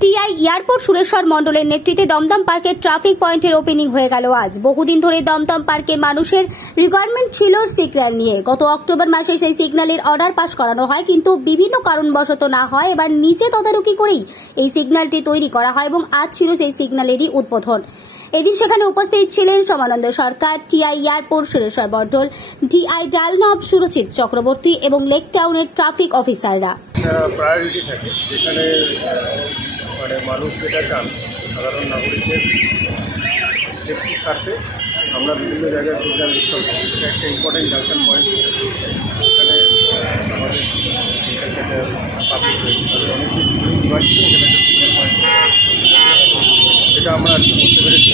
TI airport Sureshwar মণ্ডলের নেতৃত্বে দমদম পার্কের ট্রাফিক পয়েন্টের ওপেনিং হয়ে গেল আজ। বহুদিন ধরে দমদম পার্কে মানুষের রিকোয়ারমেন্ট ছিল সিগন্যাল নিয়ে। গত অক্টোবর মাসে সেই সিগন্যালের অর্ডার পাস করানো হয়, কিন্তু বিভিন্ন কারণবশত না হয় এবার নিচে তদারকি করেই এই সিগন্যালটি তৈরি করা হয় এবং আজ ছিল সেই সিগন্যালেরই উদ্বোধন। এদিন সেখানে উপস্থিত ছিলেন সমানন্দ সরকার, টিআই এয়ারপোর্ট সুরেশ্বর মণ্ডল, ডিআই ডালনব সুরজিৎ চক্রবর্তী এবং লেক টাউনের ট্রাফিক অফিসাররা। প্রায়োরিটি থাকে যেখানে মানুষ যেটা চান সাধারণ নাগরিকের সেফটির স্বার্থে আমরা বিভিন্ন জায়গায় সিগন্যাল ইনস্টল করি। এটা একটা ইম্পর্টেন্ট জাংশন পয়েন্ট। এখানে আমাদের পাবলিক রয়েছে, তাদের অনেক নির্বাচিত এখানে একটা সিগন্যাল পয়েন্ট, সেটা আমরা আজকে করতে পেরেছি।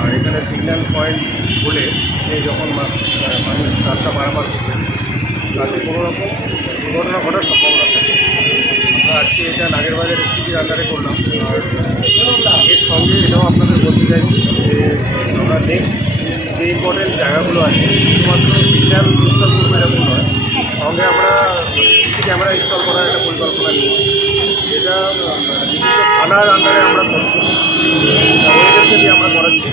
আর এখানে সিগন্যাল পয়েন্ট বলে যখন মানুষ রাস্তা পারাপার করবে তাতে কোনো রকম দুর্ঘটনা ঘটার সম্ভাবনা থাকে। আমরা আজকে এটা নাগেরবাজার এসপিজির আন্ডারে করলাম। আর এর সঙ্গে এটাও আপনাদের বলতে চাইছি যে আমরা নেক্সট যে ইম্পর্টেন্ট জায়গাগুলো আছে শুধুমাত্র সিগন্যাল ইনস্টল করবো এরকম নয়, সঙ্গে আমরা সিসি ক্যামেরা ইনস্টল করার একটা পরিকল্পনা নিয়েছি। এটা বিভিন্ন থানার আন্ডারে আমরা করছি, ওদেরকে দিয়ে আমরা করাচ্ছি।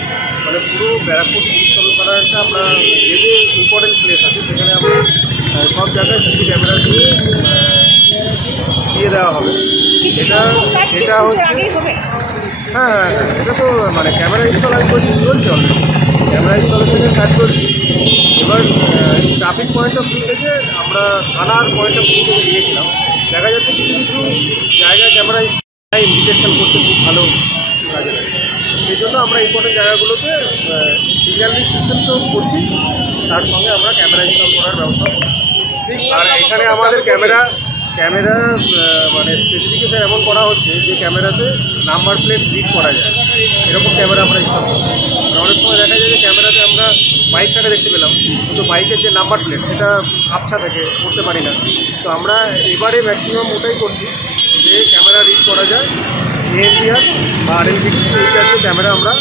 মানে পুরো ব্যারাকপুর ইনস্টল করার একটা আমরা যে যে ইম্পর্টেন্ট প্লেস আছে সেখানে আমরা সব জায়গায় সিসি ক্যামেরা দিয়ে দেওয়া হবে। এটা হচ্ছে হ্যাঁ, এটা তো মানে ক্যামেরা ইনস্টল আমি বলছি চলছে, অলরেডি ক্যামেরা ইনস্টলেশনের কাজ চলছে। এবার ট্রাফিক পয়েন্ট অফ ভিউ থেকে আমরা থানার পয়েন্ট অফ ভিউ থেকে দিয়েছিলাম, দেখা যাচ্ছে কিছু কিছু জায়গায় ক্যামেরা ডিটেকশন করতে খুব ভালো কাজে লাগে। সেই জন্য আমরা ইম্পর্টেন্ট জায়গাগুলোতে সিগন্যালিং সিস্টেম তো করছি, তার সঙ্গে আমরা ক্যামেরা ইনস্টল করার ব্যবস্থা করছি। আর এখানে আমাদের ক্যামেরা মানে স্পেসিফিকেশন এমন করা হচ্ছে যে ক্যামেরাতে নাম্বার প্লেট রিড করা যায়, এরকম ক্যামেরা আমরা ইনস্টল করছি। অনেক সময় দেখা যায় যে ক্যামেরাতে আমরা বাইকটাকে দেখতে পেলাম, কিন্তু বাইকের যে নাম্বার প্লেট সেটা আবছা থেকে করতে পারি না। তো আমরা এবারে ম্যাক্সিমাম ওটাই করছি যে ক্যামেরা রিড করা যায়, এএনপিআর বা আরএনপি এই জাতীয় ক্যামেরা আমরা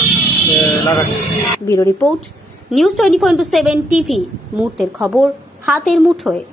লাগাচ্ছি। Bureau report, news 24/7 TV. মুহূর্তের খবর হাতের মুঠোয়।